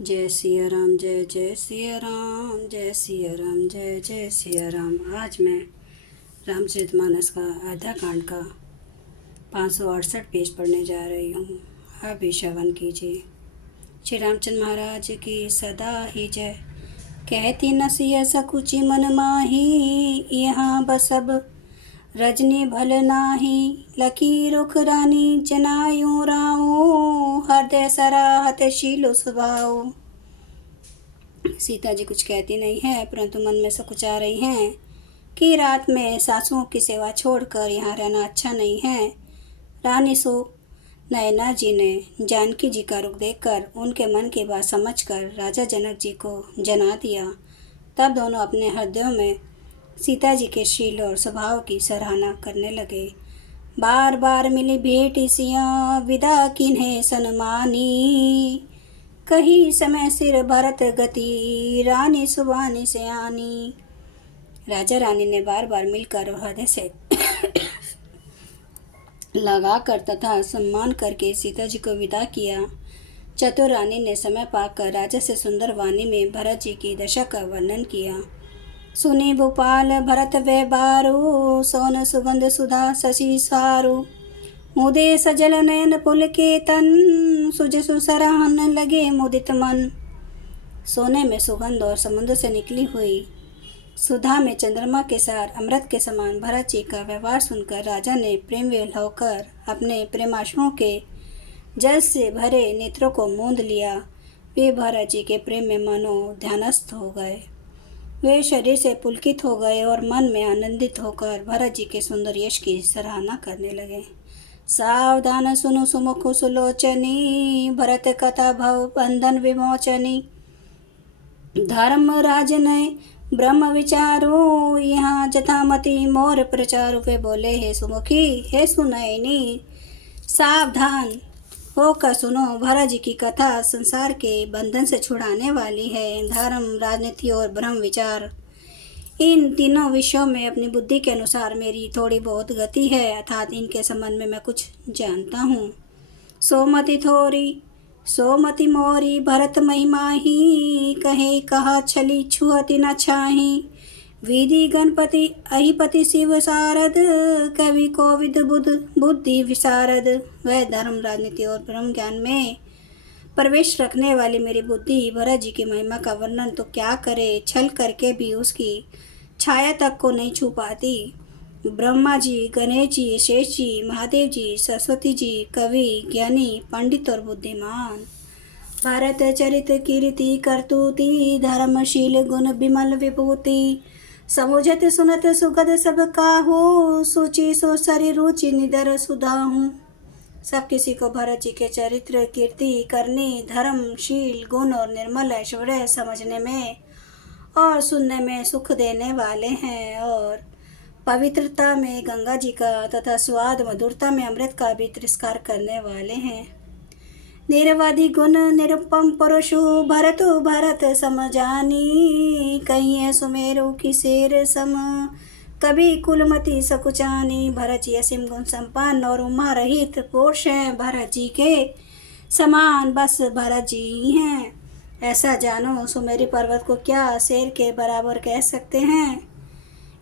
जय सिया राम, जय जय सिया राम, जय सिया राम, जय जय सिया राम। आज मैं रामचरितमानस का आधा कांड का 568 पेज पढ़ने जा रही हूँ। आप भी श्रवण कीजिए। श्री रामचंद्र महाराज की सदा ही जय। कहती न सिया सकुचि मन माही, यहाँ बसब रजनी भल नाही। लकी रुख रानी जनायो राओ, हृदय सराहत शीलो स्वभाव। सीता जी कुछ कहती नहीं है, परंतु मन में सकुचा रही हैं कि रात में सासुओं की सेवा छोड़कर यहाँ रहना अच्छा नहीं है। रानी सो नैना जी ने जानकी जी का रुख देखकर उनके मन की बात समझकर राजा जनक जी को जना दिया। तब दोनों अपने हृदयों में सीता जी के शील और स्वभाव की सराहना करने लगे। बार बार मिली भेंट सिया, विदा किन्हें सनमानी। कही समय सिर भरत गति, रानी सुबानी से आनी। राजा रानी ने बार बार मिलकर हृदय से लगाकर तथा सम्मान करके सीता जी को विदा किया। चतुर रानी ने समय पाकर राजा से सुंदर वाणी में भरत जी की दशा का वर्णन किया। सुनी भूपाल भरत वे बारू, सोन सुगंध सुधा शशि सारू। मुदे सजल नयन पुल के तन, सुज सुसराहन लगे मुदित मन। सोने में सुगंध और समुद्र से निकली हुई सुधा में चंद्रमा के सार अमृत के समान भरत जी का व्यवहार सुनकर राजा ने प्रेम विह्वल होकर अपने प्रेमाश्रुओं के जल से भरे नेत्रों को मूंद लिया। वे भरत जी के प्रेम में मनो ध्यानस्थ हो गए। वे शरीर से पुलकित हो गए और मन में आनंदित होकर भरत जी के सुंदर यश की सराहना करने लगे। सावधान सुनो सुमुख सुलोचनी, भरत कथा भव बंधन विमोचनी। धर्म राजनय ब्रह्म विचारो, यहाँ जथामति मोर प्रचारो। वे बोले, हे सुमुखी, हे सुनयनी, सावधान होकर सुनो। भरत जी की कथा संसार के बंधन से छुड़ाने वाली है। धर्म, राजनीति और ब्रह्म विचार, इन तीनों विषयों में अपनी बुद्धि के अनुसार मेरी थोड़ी बहुत गति है, अर्थात इनके संबंध में मैं कुछ जानता हूँ। सोमति मोरी भरत महिमा ही, कहे कहा छली छुअति न छाही। विधि गणपति अहिपति शिव सारद, कवि कोविद बुद्धि विशारद। वह धर्म, राजनीति और ब्रह्म ज्ञान में प्रवेश रखने वाली मेरी बुद्धि भरत जी की महिमा का वर्णन तो क्या करे, छल करके भी उसकी छाया तक को नहीं छू पाती। ब्रह्मा जी, गणेश जी, शेष जी, महादेव जी, सरस्वती जी, कवि, ज्ञानी, पंडित और बुद्धिमान। भारत चरित कीर्ति करतूति, धर्मशील गुण विमल विभूति। समुझत सुनत सुगद सब काहू, सूचि सो सरि रुचि निदर सुधाहूँ। सब किसी को भरत जी के चरित्र कीर्ति करनी, धर्मशील गुण और निर्मल ऐश्वर्य समझने में और सुनने में सुख देने वाले हैं, और पवित्रता में गंगा जी का तथा स्वाद मधुरता में अमृत का भी तिरस्कार करने वाले हैं। निरवधि गुण निरुपम पुरुषु, भरतु भरत समजानी। कहीं सुमेरु की शेर सम, कभी कुलमति सकुचानी। भरत जी असीम गुण संपन्न और उमा रहित पुरुष हैं, भरत जी के समान बस भरत जी ही हैं। ऐसा जानो, सुमेरु पर्वत को क्या शेर के बराबर कह सकते हैं।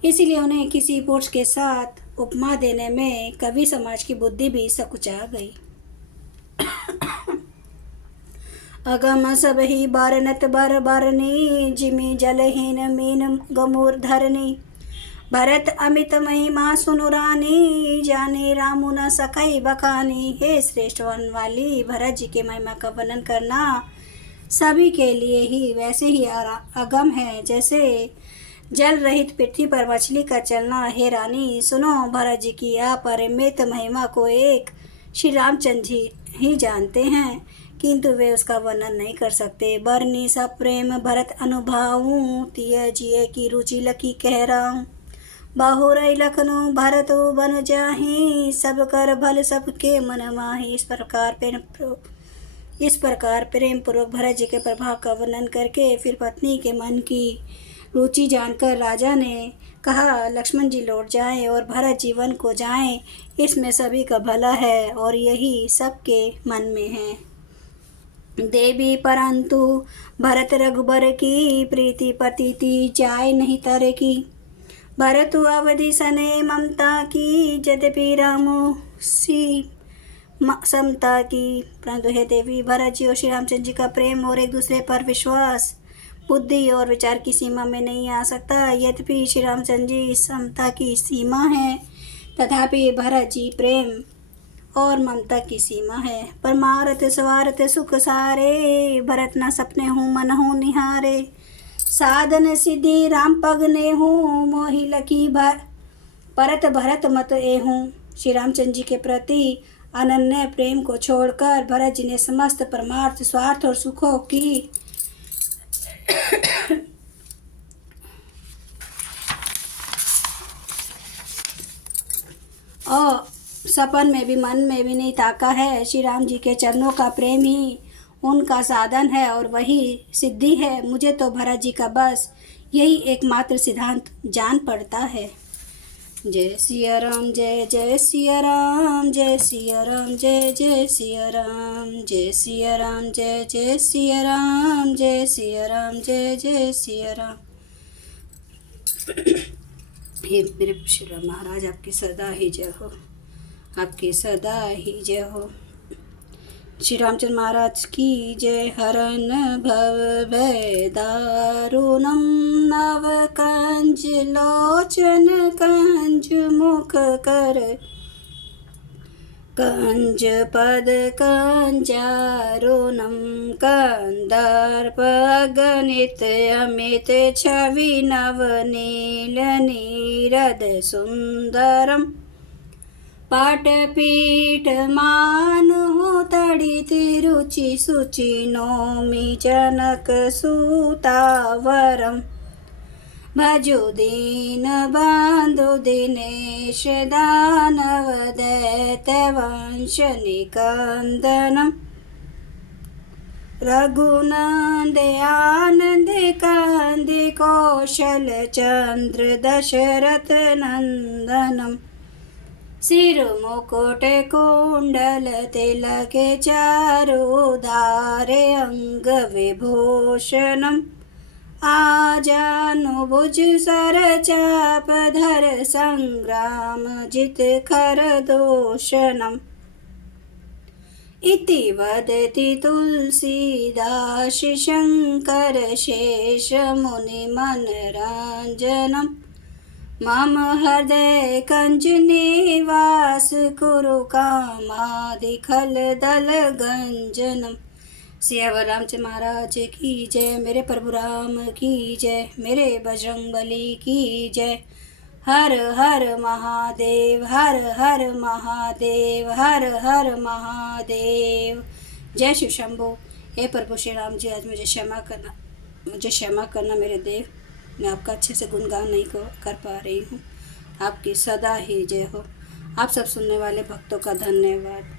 इसीलिए उन्हें किसी पुरुष के साथ उपमा देने में कवि समाज की बुद्धि भी सकुचा गई। अगम सब ही बारनत बर बरनी, जिमी जलहीन मीन गमूर धरनी। भरत अमित महिमा सुनु रानी, जाने रामु न सकई बखानी। हे श्रेष्ठ वन वाली, भरत जी के महिमा का वर्णन करना सभी के लिए ही वैसे ही अगम है जैसे जल रहित पृथ्वी पर मछली का चलना। हे रानी, सुनो, भरत जी की अपरिमित महिमा को एक श्री रामचंद्र जी ही जानते हैं, किंतु वे उसका वर्णन नहीं कर सकते। बरनी सब प्रेम भरत अनुभाऊं, तिय जिये की रुचि लकी कह राऊं। बाहुरई लखनऊ भरतो बन जाही, सब कर भल सबके मन माही। इस प्रकार प्रेम पूर्वक भरत जी के प्रभाव का वर्णन करके फिर पत्नी के मन की रुचि जानकर राजा ने कहा, लक्ष्मण जी लौट जाएं और भरत जी वन को जाएं, इसमें सभी का भला है और यही सबके मन में है। देवी परंतु भरत रघुबर की प्रीति पतिति जाय नहीं तर की। भरतु अवधि सने ममता की यद्यपि रामो सी समता की। परंतु हे देवी, भरत जी और श्री रामचंद्र जी का प्रेम और एक दूसरे पर विश्वास बुद्धि और विचार की सीमा में नहीं आ सकता। यद्यपि श्री रामचंद्र जी समता की सीमा है, तथापि भरत जी प्रेम और ममता की सीमा है। परमारथ स्वार्थ सुख सारे, भरत न सपने हूँ मन हूँ निहारे। साधन सिद्धि राम पगने हूँ, मोहि लखी परत भरत मत ए हूँ। श्री रामचंद्र जी के प्रति अनन्य प्रेम को छोड़कर भरत जी ने समस्त परमार्थ स्वार्थ और सुखों की और सपन में भी मन में भी नहीं ताका है। श्री राम जी के चरणों का प्रेम ही उनका साधन है और वही सिद्धि है। मुझे तो भरत जी का बस यही एकमात्र सिद्धांत जान पड़ता है। जय सिया राम, जय जय सिया राम, जय सिया राम, जय जय सिया राम, जय सिया राम, जय जय सिया राम, जय सिया राम, जय जय सिया राम। हे मेरे श्री राम महाराज, आपकी सदा ही जय हो, आपकी सदा ही जय हो। श्री रामचंद्र महाराज की जय। हरन भव भय दारुणम नव कंज लोचन कंज मुख कर कंज पद कंजारुणम कंदर्प गणित अमित छवि नव नील नीरद सुंदरम पाटपीठ मान हो तड़ित रुचि सुचि नौमि जनक सुतावरम भजो दीन बंधु दिनेश दानव दैत वंश निकंदनम रघुनंद आनंद कंद कौशल चंद्र दशरथ नंदनम सिर मुकुट कुंडल तिलक चारुधारे अंग विभूषणम आजानुभुज सर चाप धर संग्राम जित खर दोषणम इति वदति तुलसीदास शंकर शेष मुनि मनरांजनम मम हृदय कंज निवास कुरु कामादि खल दल गंजनम। सियावर रामचंद्र महाराज की जय। मेरे प्रभु राम की जय। मेरे बजरंग बली की जय। हर हर महादेव, हर हर महादेव, हर हर महादेव। जय शिव शंभो। हे प्रभु श्री राम जी, आज मुझे क्षमा करना मेरे देव। मैं आपका अच्छे से गुणगान नहीं कर पा रही हूँ। आपकी सदा ही जय हो। आप सब सुनने वाले भक्तों का धन्यवाद।